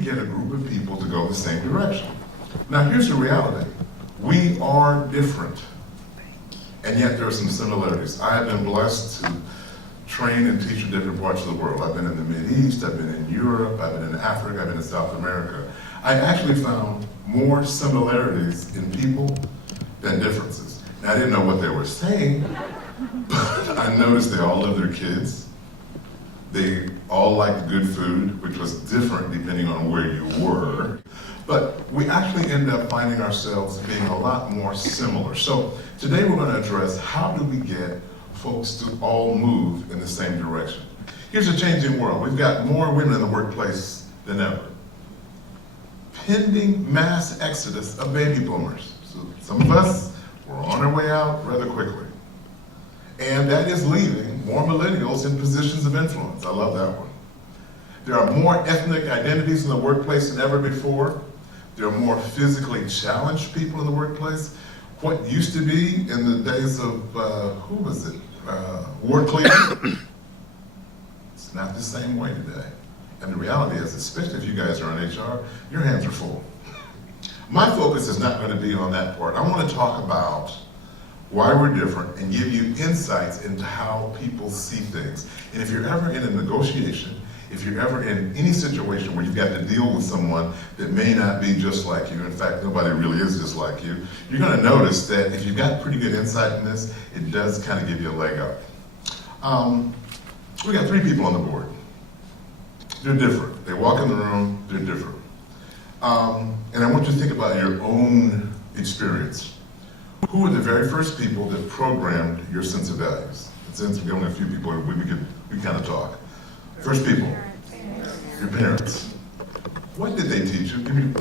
get a group of people to go the same direction? Now here's the reality. We are different, and yet there are some similarities. I have been blessed to train and teach in different parts of the world. I've been in the Mideast, I've been in Europe, I've been in Africa, I've been in South America. I actually found more similarities in people than differences. Now I didn't know what they were saying, but I noticed they all love their kids. They all liked good food, which was different depending on where you were. But we actually end up finding ourselves being a lot more similar. So today we're going to address how do we get folks to all move in the same direction. Here's a changing world. We've got more women in the workplace than ever. Pending mass exodus of baby boomers. So some of us, we're on our way out rather quickly. And that is leaving more millennials in positions of influence. I love that one. There are more ethnic identities in the workplace than ever before. There are more physically challenged people in the workplace. What used to be in the days of, who was it? Ward Cleaver. It's not the same way today. And the reality is, especially if you guys are in HR, your hands are full. My focus is not going to be on that part. I want to talk about why we're different and give you insights into how people see things. And if you're ever in a negotiation, if you're ever in any situation where you've got to deal with someone that may not be just like you, in fact, nobody really is just like you, you're going to notice that if you've got pretty good insight in this, it does kind of give you a leg up. We got 3 people on the board. They're different. They walk in the room, they're different. And I want you to think about your own experience. Who were the very first people that programmed your sense of values? And since we're only a few people, we can kind of talk. First people, your parents. What did they teach you? Give me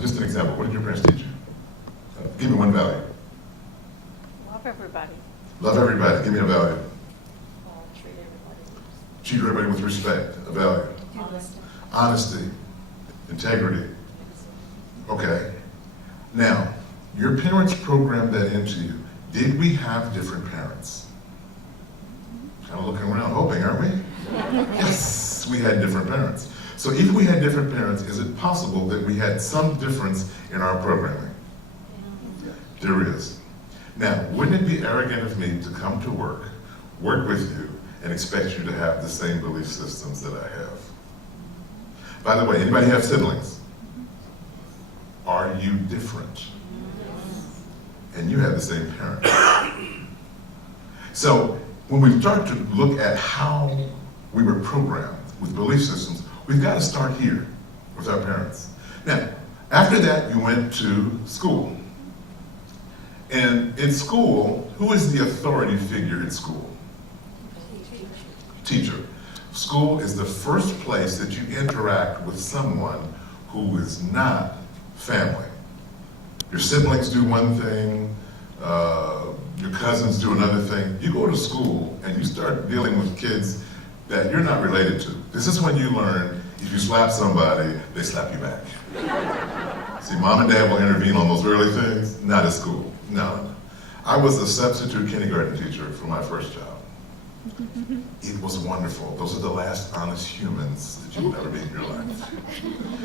just an example. What did your parents teach you? Give me one value. Love everybody. Love everybody. Give me a value. Treat everybody. Treat everybody with respect. A value. Honesty. Honesty. Integrity. Okay. Now, your parents programmed that into you. Did we have different parents? Kind of looking around, hoping, aren't we? Yes, we had different parents. So if we had different parents, is it possible that we had some difference in our programming? There is. Now, wouldn't it be arrogant of me to come to work with you, and expect you to have the same belief systems that I have? By the way, anybody have siblings? Are you different? And you have the same parents. So when we start to look at how we were programmed with belief systems, we've got to start here with our parents. Now, after that, you went to school. And in school, who is the authority figure in school? Teacher. School is the first place that you interact with someone who is not family. Your siblings do one thing, your cousins do another thing. You go to school and you start dealing with kids that you're not related to. This is when you learn if you slap somebody, they slap you back. See, mom and dad will intervene on those early things, not at school. No. I was a substitute kindergarten teacher for my first job. It was wonderful. Those are the last honest humans that you will ever meet in your life.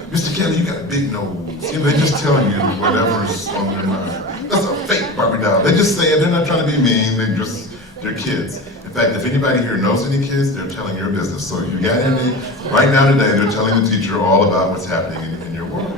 Mr. Kelly, you got a big nose. You know, they just tell you whatever's on their mind. That's a fake Barbie doll. They just say it. They're not trying to be mean. They're kids. In fact, if anybody here knows any kids, they're telling your business. So if you got any, right now today, they're telling the teacher all about what's happening in your world.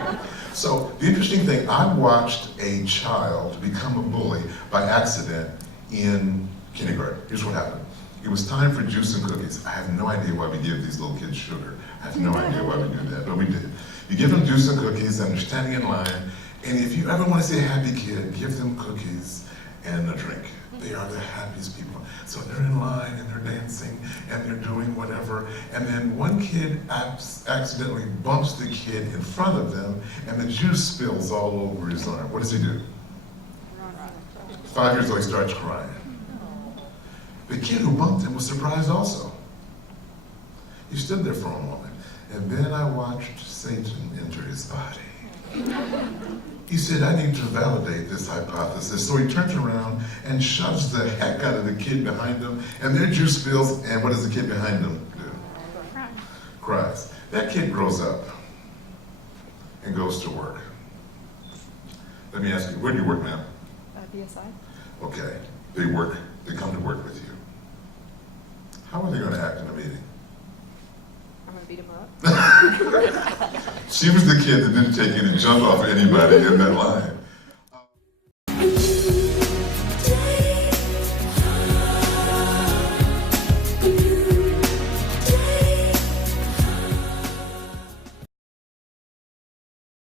So the interesting thing, I watched a child become a bully by accident in kindergarten. Here's what happened. It was time for juice and cookies. I have no idea why we give these little kids sugar. I have no idea why we do that, but we did. You give them juice and cookies, and they're standing in line, and if you ever want to see a happy kid, give them cookies and a drink. They are the happiest people. So they're in line, and they're dancing, and they're doing whatever, and then one kid accidentally bumps the kid in front of them, and the juice spills all over his arm. What does he do? 5 years old, he starts crying. The kid who bumped him was surprised also. He stood there for a moment, and then I watched Satan enter his body. He said, I need to validate this hypothesis. So he turns around and shoves the heck out of the kid behind him, and their juice spills, and what does the kid behind him do? Cries. That kid grows up. and goes to work. Let me ask you, where do you work, ma'am? BSI. Okay, they come to work with you. How are they going to act in a meeting? I'm gonna beat him up. She was the kid that didn't take any junk off of anybody in that line.